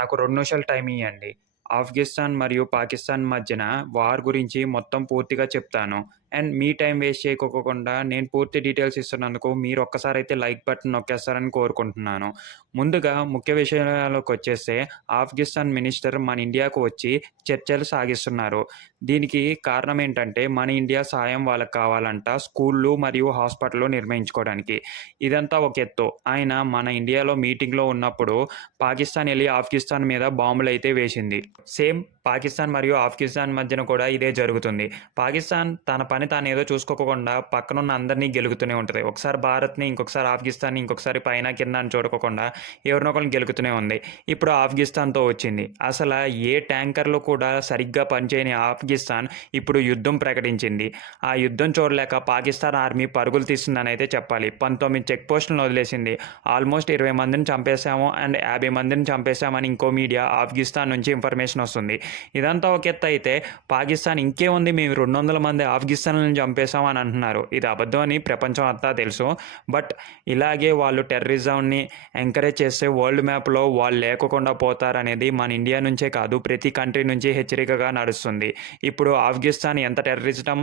నాకు రెండు నిమిషాలు టైం ఇవ్వండి ఆఫ్ఘనిస్తాన్ మరియు పాకిస్తాన్ మధ్యన వార్ గురించి మొత్తం పూర్తిగా చెప్తాను. అండ్ మీ టైం వేస్ట్ చేయకోకుండా నేను పూర్తి డీటెయిల్స్ ఇస్తున్నందుకు మీరు ఒక్కసారి అయితే లైక్ బటన్ నొక్కేస్తారని కోరుకుంటున్నాను. ముందుగా ముఖ్య విషయాలకు వచ్చేస్తే ఆఫ్ఘనిస్తాన్ మినిస్టర్ మన ఇండియాకు వచ్చి చర్చలు సాగిస్తున్నారు. దీనికి కారణం ఏంటంటే మన ఇండియా సాయం వాళ్ళకి కావాలంట స్కూళ్ళు మరియు హాస్పిటల్లు నిర్మించుకోవడానికి. ఇదంతా ఒక ఎత్తు. ఆయన మన ఇండియాలో మీటింగ్‌లో ఉన్నప్పుడు పాకిస్తాన్ వెళ్ళి ఆఫ్ఘనిస్తాన్ మీద బాంబులైతే వేసింది. సేమ్ పాకిస్తాన్ మరియు ఆఫ్ఘనిస్తాన్ మధ్యన కూడా ఇదే జరుగుతుంది. పాకిస్తాన్ తన పని తాను ఏదో చూసుకోకుండా పక్కనున్న అందరిని గెలుగుతూనే ఉంటుంది ఒకసారి భారత్‌ని, ఇంకొకసారి ఆఫ్ఘనిస్తాన్‌ని, ఇంకొకసారి పైన, కింద అని చూడకోకుండా ఎవరినో ఒకళ్ళని ఉంది. ఇప్పుడు ఆఫ్ఘనిస్తాన్‌తో వచ్చింది. అసలు ఏ ట్యాంకర్‌లు కూడా సరిగ్గా పనిచేయని ఆఫ్ఘనిస్తాన్ ఇప్పుడు యుద్ధం ప్రకటించింది. ఆ యుద్ధం చూడలేక పాకిస్తాన్ ఆర్మీ పరుగులు తీస్తుందనైతే చెప్పాలి. 19 చెక్ పోస్టులను వదిలేసింది. ఆల్మోస్ట్ 20 మందిని చంపేసాము అండ్ 50 మందిని చంపేసామని ఇంకో మీడియా ఆఫ్ఘనిస్తాన్ నుంచి ఇన్ఫర్మేషన్ వస్తుంది. ఇదంతా ఒక ఎత్తు అయితే పాకిస్తాన్ ఇంకేముంది మేము 200 మంది ఆఫ్ఘనిస్తాన్లను చంపేసాం అని అంటున్నారు. ఇది అబద్ధం అని ప్రపంచం అంతా తెలుసు. బట్ ఇలాగే వాళ్ళు టెర్రరిజంని ఎంకరేజ్ చేస్తే వరల్డ్ మ్యాప్‌లో వాళ్ళు లేకుండా పోతారనేది మన ఇండియా నుంచే కాదు ప్రతి కంట్రీ నుంచి హెచ్చరికగా నడుస్తుంది. ఇప్పుడు ఆఫ్ఘనిస్తాన్ ఎంత టెర్రరిజం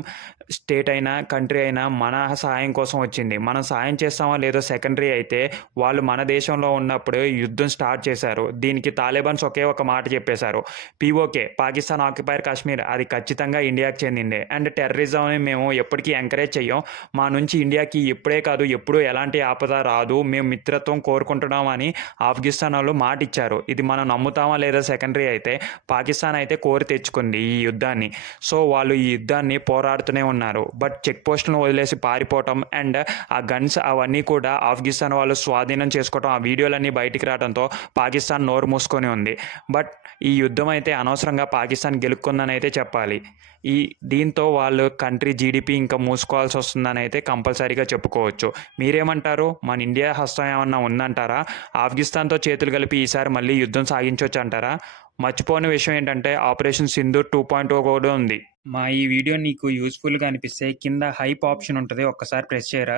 స్టేట్ అయినా, కంట్రీ అయినా మన సహాయం కోసం వచ్చింది. మనం సాయం చేస్తామో లేదో సెకండరీ అయితే వాళ్ళు మన దేశంలో ఉన్నప్పుడే యుద్ధం స్టార్ట్ చేశారు. దీనికి తాలిబాన్స్ ఒకే ఒక మాట చెప్పేశారు. పీఓకే పాకిస్తాన్ ఆక్యుపైర్ కాశ్మీర్ అది ఖచ్చితంగా ఇండియాకి చెందిందే. అండ్ టెర్రరిజంని మేము ఎప్పటికీ ఎంకరేజ్ చెయ్యం. మా నుంచి ఇండియాకి ఇప్పుడే కాదు ఎప్పుడూ ఎలాంటి ఆపద రాదు. మేము మిత్రత్వం కోరుకుంటున్నాం అని ఆఫ్ఘనిస్తానోళ్ళు మాటిచ్చారు. ఇది మనం నమ్ముతామా లేదా సెకండరీ అయితే పాకిస్తాన్ అయితే కోరి తెచ్చుకుంది ఈ యుద్ధాన్ని. సో వాళ్ళు ఈ యుద్ధాన్ని పోరాడుతూనే ఉన్నారు. బట్ చెక్ పోస్టులను వదిలేసి పారిపోవటం అండ్ ఆ గన్స్ అవన్నీ కూడా ఆఫ్ఘనిస్తాన్ వాళ్ళు స్వాధీనం చేసుకోవటం ఆ వీడియోలన్నీ బయటికి రావడంతో పాకిస్తాన్ నోరు మూసుకొని ఉంది. బట్ ఈ యుద్ధం అయితే అనవసరంగా పాకిస్తాన్ గెలుక్కుందనైతే చెప్పాలి. ఈ దీంతో వాళ్ళు కంట్రీ జీడీపీ ఇంకా మూసుకోవాల్సి వస్తుందని అయితే కంపల్సరీగా చెప్పుకోవచ్చు. మీరేమంటారు? మన ఇండియా హస్తం ఏమన్నా ఉందంటారా? ఆఫ్ఘనిస్తాన్‌తో చేతులు కలిపి ఈసారి మళ్ళీ యుద్ధం సాగించవచ్చు అంటారా మర్చిపోని విషయం ఏంటంటే ఆపరేషన్ సింధూర్ 2.0 కూడా ఉంది. మా ఈ వీడియో నీకు యూస్ఫుల్గా అనిపిస్తే కింద హైప్ ఆప్షన్ ఉంటుంది ఒక్కసారి ప్రెస్ చేయరా?